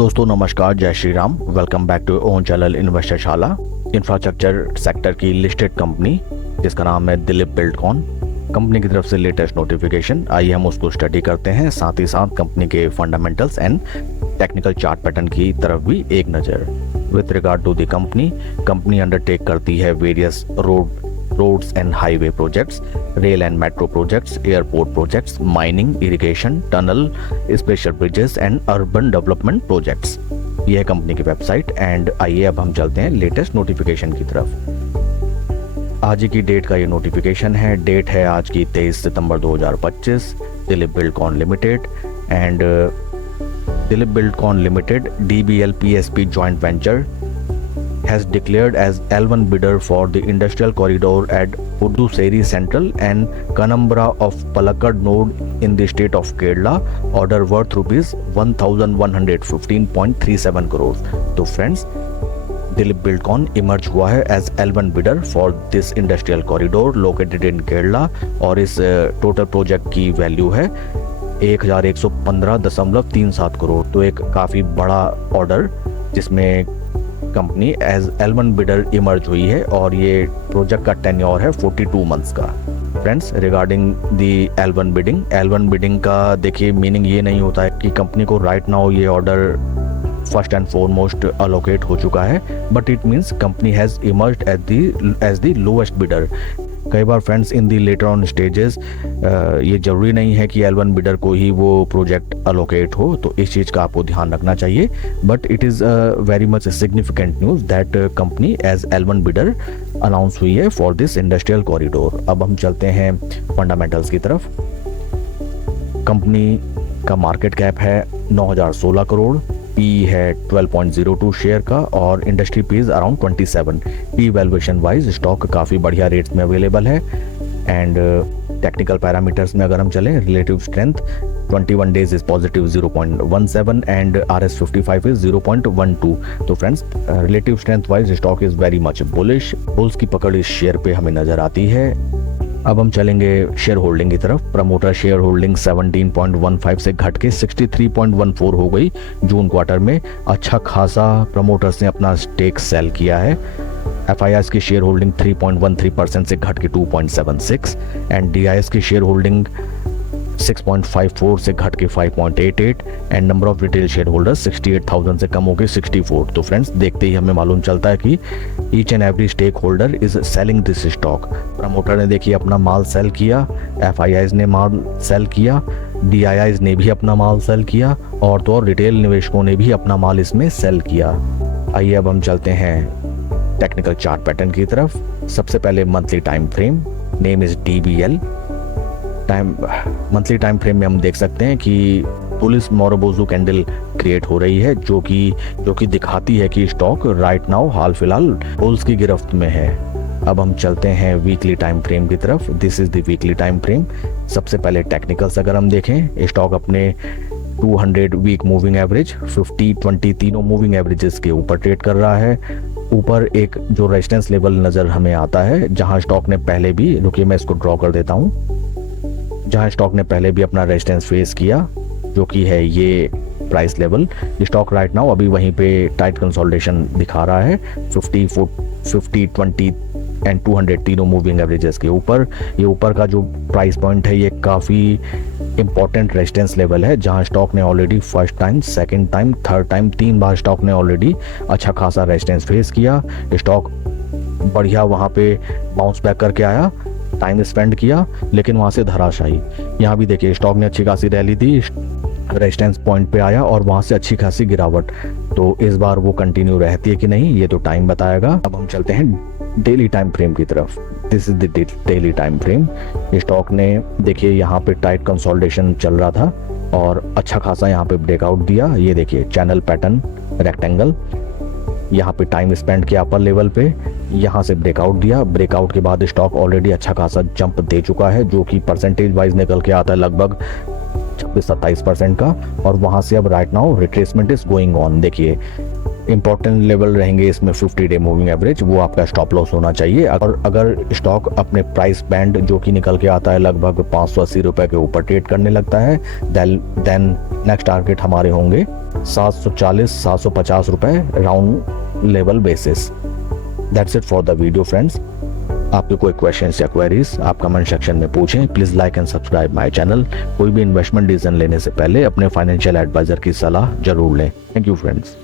दोस्तों नमस्कार, जय Shri Ram. Welcome back to own channel investor Shala. Infrastructure sector की लिस्टेड कंपनी जिसका नाम है दिलीप बिल्डकॉन, कंपनी की तरफ से लेटेस्ट नोटिफिकेशन आइए हम उसको स्टडी करते हैं, साथ ही साथ कंपनी के fundamentals and technical chart pattern की तरफ भी एक नज़र। With regard to the company undertake करती है various roads and highway projects, rail and metro projects, airport projects, mining, irrigation, tunnel, special bridges and urban development projects. यह है company की वेबसाइट। एंड आइए अब हम चलते हैं लेटेस्ट नोटिफिकेशन की तरफ। आज की डेट का ये नोटिफिकेशन है। डेट है आज की 23 सितंबर 2025। Dilip Buildcon limited and Dilip Buildcon limited DBL PSP joint venture has declared as L1 bidder for the industrial corridor at Puducherry Central and Kanambra of Palakkad node in the state of Kerala, order worth rupees 1115.37 crore। तो friends, Dilip Buildcon emerge हुआ है as L1 bidder for this industrial corridor located in Kerala और इस total project की value है 1115.37 करोड़। तो एक काफ़ी बड़ा ऑर्डर जिसमें company as L1 bidder emerge हुई है और ये प्रोजेक्ट का टेन्योर है 42 मंथ्स का। Friends, regarding the L1 bidding का देखिए मीनिंग ये नहीं होता है कि कंपनी को राइट नाउ ये order first and foremost allocate हो चुका है, but it means company has emerged as the lowest bidder. कई बार friends in the later on stages ये जरूरी नहीं है कि L1 बिडर को ही वो प्रोजेक्ट अलोकेट हो, तो इस चीज़ का आपको ध्यान रखना चाहिए। But it is very much significant news that company as L1 bidder announce हुई है फॉर दिस इंडस्ट्रियल कॉरिडोर। अब हम चलते हैं फंडामेंटल्स की तरफ। कंपनी का मार्केट कैप है 9016 करोड़, पी है 12.02 शेयर का और industry P is around 27। P valuation wise stock काफ़ी बढ़िया रेट्स में अवेलेबल है। एंड टेक्निकल पैरामीटर्स में अगर हम चलें, relative strength 21 days is positive 0.17 and RS55 is 0.12। तो friends, relative strength wise stock is very much bullish. Bulls की पकड़ इस शेयर पे हमें नजर आती है। अब हम चलेंगे शेयर होल्डिंग की तरफ। प्रमोटर शेयर होल्डिंग 17.15 से घट के 63.14 हो गई जून क्वार्टर में। अच्छा खासा प्रमोटर्स ने अपना स्टेक सेल किया है। FIS की शेयर होल्डिंग 3.13% से घट के 2.76 एंड DIS की शेयर होल्डिंग 6.54 से घट के 5.88 and number of retail share holder 68,000 से कम हो के 64। तो फ्रेंड्स, देखते ही हमें मालूम चलता है कि each and every stake holder is selling this stock. Promoter ने देखिए अपना माल सेल किया, FIS ने माल सेल किया, DIS ने भी अपना माल सेल किया और तो और रिटेल निवेशकों ने भी अपना माल इसमें सेल किया। आइए अब हम चलते हैं टेक्निकल चार्ट पैटर्न की तरफ। सबसे पहले monthly time frame, name is DBL। Monthly time frame में हम देख सकते हैं कि पुलिस मोरोबोजू कैंडल क्रिएट हो रही है जो कि दिखाती है कि स्टॉक राइट नाउ हाल फिलहाल बुल्स की गिरफ्त में है। अब हम चलते हैं वीकली टाइम फ्रेम की तरफ। This is the weekly time frame. सबसे पहले टेक्निकल्स अगर हम देखें, स्टॉक अपने 200 वीक मूविंग एवरेज, 50, 20 तीनों मूविंग एवरेजेस के ऊपर ट्रेड कर रहा है। ऊपर एक जो रेजिस्टेंस लेवल नज़र हमें आता है जहां स्टॉक ने पहले भी, रुकिए मैं इसको ड्रॉ कर देता हूं, जहां स्टॉक ने पहले भी अपना रेजिस्टेंस फेस किया जो कि है ये price level. Stock right now अभी वहीं पे टाइट कंसोलिडेशन दिखा रहा है 50, 20 एंड 200 तीनों मूविंग एवरेजेस के ऊपर। ये ऊपर का जो प्राइस पॉइंट है ये काफ़ी इंपॉर्टेंट रेजिस्टेंस लेवल है जहां स्टॉक ने already first time, second time, third time, 3 बार स्टॉक ने ऑलरेडी अच्छा खासा रेजिस्टेंस फेस किया। स्टॉक बढ़िया वहाँ पे बाउंस बैक करके आया, टाइम स्पेंड किया, लेकिन वहाँ से धराशायी। यहाँ भी देखिए स्टॉक ने अच्छी खासी रैली दी, रेजिस्टेंस पॉइंट पे आया और वहाँ से अच्छी खासी गिरावट। तो इस बार वो कंटिन्यू रहती है कि नहीं ये तो टाइम बताएगा। अब हम चलते हैं डेली टाइम फ्रेम की तरफ। This is the daily time frame. Stock ने देखिए यहाँ पे टाइट कंसोलिडेशन चल रहा था और अच्छा खासा यहाँ पे ब्रेकआउट दिया। ये देखिए चैनल पैटर्न रेक्टेंगल, यहाँ पे टाइम स्पेंड किया अपर लेवल पे, यहाँ से ब्रेकआउट दिया। ब्रेकआउट के बाद स्टॉक ऑलरेडी अच्छा खासा जंप दे चुका है जो कि परसेंटेज वाइज निकल के आता है लगभग 26-27% का। और वहाँ से अब right now retracement is going on. देखिए इंपॉर्टेंट लेवल रहेंगे इसमें 50 डे मूविंग एवरेज, वो आपका स्टॉप लॉस होना चाहिए। अगर स्टॉक अपने प्राइस बैंड जो कि निकल के आता है लगभग 580 रुपए के ऊपर ट्रेड करने लगता है, देन नेक्स्ट टारगेट हमारे होंगे 740-750 रुपए round level basis. That's it for the video friends. आपके कोई क्वेश्चंस या क्वेरीज आप कमेंट सेक्शन में पूछें। Please like and subscribe my channel. कोई भी इन्वेस्टमेंट डिसीजन लेने से पहले अपने फाइनेंशियल एडवाइजर की सलाह जरूर लें। Thank you friends.